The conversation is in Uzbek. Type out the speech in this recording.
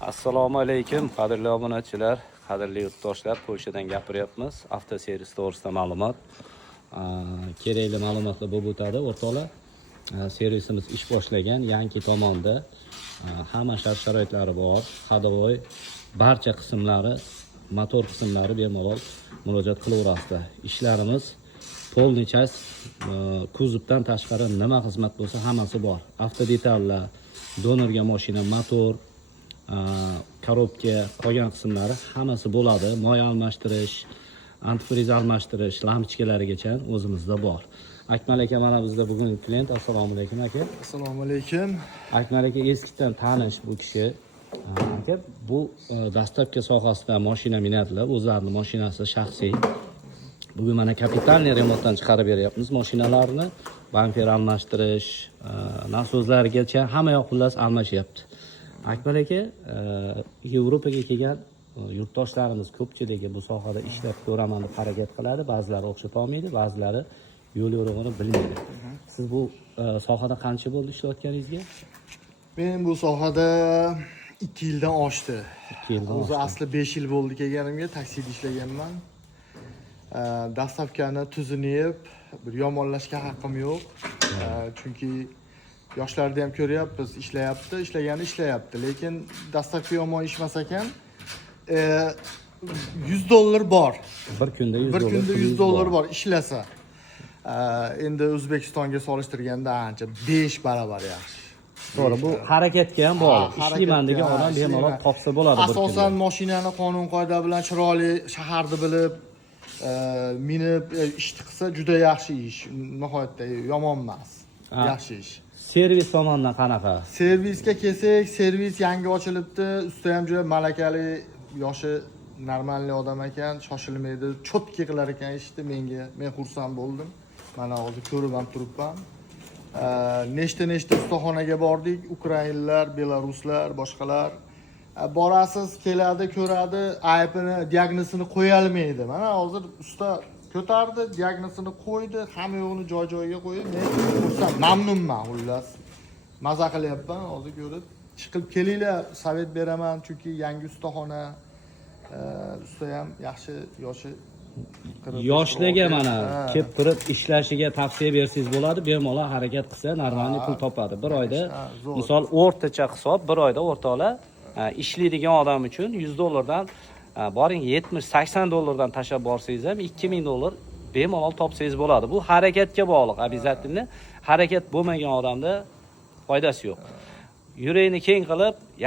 Assalomu alaykum, qadrli obunachilar, qadrli yurtdoshlar. Polshadan gapiryapmiz. Avtoservis to'g'risida ma'lumot. Kerakli ma'lumotlar bo'lib o'tadi. O'rtoqlar, servisimiz ish boshlagan, Yanki tomonda hamma shart-sharoitlari bor. Hadovoy barcha qismlari, motor qismlari bemalol murojaat qilaverasizlar. Ishlarimiz polniy chast, kuzovdan tashqari nima xizmat bo'lsa hammasi bor. Avtodetallar, donorga mashina, motor, korobka, qolgan qismlari hammasi bo'ladi. Moy almashtirish, antifriz almashtirish, lampochkalarigacha o'zimizda bor. Akmal aka mana bizda bugun klient. Assalomu alaykum aka. Assalomu alaykum. Akmal aka eskidan tanish bu kishi. Aka bu dastavka sohasida mashina minadilar, o'zlarining mashinasi shaxsiy. Bugun mana kapitalniy remontdan chiqarib beryapmiz mashinalarni. Bamper almashtirish, nasozlargacha hamma yoq xullas almashyapti. Akmal aka, Yevropaga kelgan yurtdoshlarimiz ko'pchiligi bu sohada ishlab ko'raman deb harakat qiladi. Ba'zilari o'xshata olmaydi, ba'zilari yo'l yo'rig'ini bilmaydi. Siz bu sohada qancha bo'ldi ishlayotganingizga? Men bu sohada 2 yildan oshdi. 2 yildan O'zi oshdi. asli 5 yil bo'ldi kelganimga, taksida ishlaganman. Dastavkani tuzini yeb, bir yomonlashga haqqim yo'q. Chunki yoshlarda ham ko'ryapmiz, ishlayapti, ishlagani ishlayapti, lekin dastavka yomon ishmas ekan, $100 bor. Bir kunda $100 bor ishlasa. Endi O'zbekistonga solishtirganda ancha 5 barobar yaxshi. To'g'ri, bu harakatga ham bog'liq. Ishlayman degan odam bemalol topsa bo'ladi. Asosan mashinani qonun qoida bilan chiroyli shaharni bilib, minib ishni qilsa juda yaxshi ish. Nihoyatda yomon emas. Yaxshi ish. Servis tomonidan qanaqa? Servisga kelsak, servis yangi ochilibdi. Usta ham juda malakali, yoshi normalniy odam ekan, shoshilmaydi, cho'tki qilar ekan ishni menga. Men xursand bo'ldim. Mana hozir ko'rib ham turibman. Nechta ustaxonaga bordik, ukrainlar, belaruslar, boshqalar. Borasiz, keladi, ko'radi, aybini, diagnozini qo'ya olmaydi. Mana hozir usta ko'tardi, diagnozini qo'ydi, hamma yo'qni joy-joyiga qo'yib, men xursand, mamnunman xullas. Maza qilyapman, hozir ko'rib, chiqib kelinglar, sovet beraman, chunki yangi ustaxona, usta ham yaxshi, yoshlarga mana kelib turib ishlashiga tavsiya bersangiz bo'ladi. Bemalol harakat qilsa, normalniy pul topadi. Bir oyda, misol o'rtacha hisob, bir oyda o'rtoqlar ishlaydigan odam uchun $100 dan boring $70-80 tashlab borsangiz ham $2000 bemalol topsangiz bo'ladi. Bu harakatga bog'liq, обязательно. Harakat bo'lmagan odamda foydasi yo'q. Yurakni keng qilib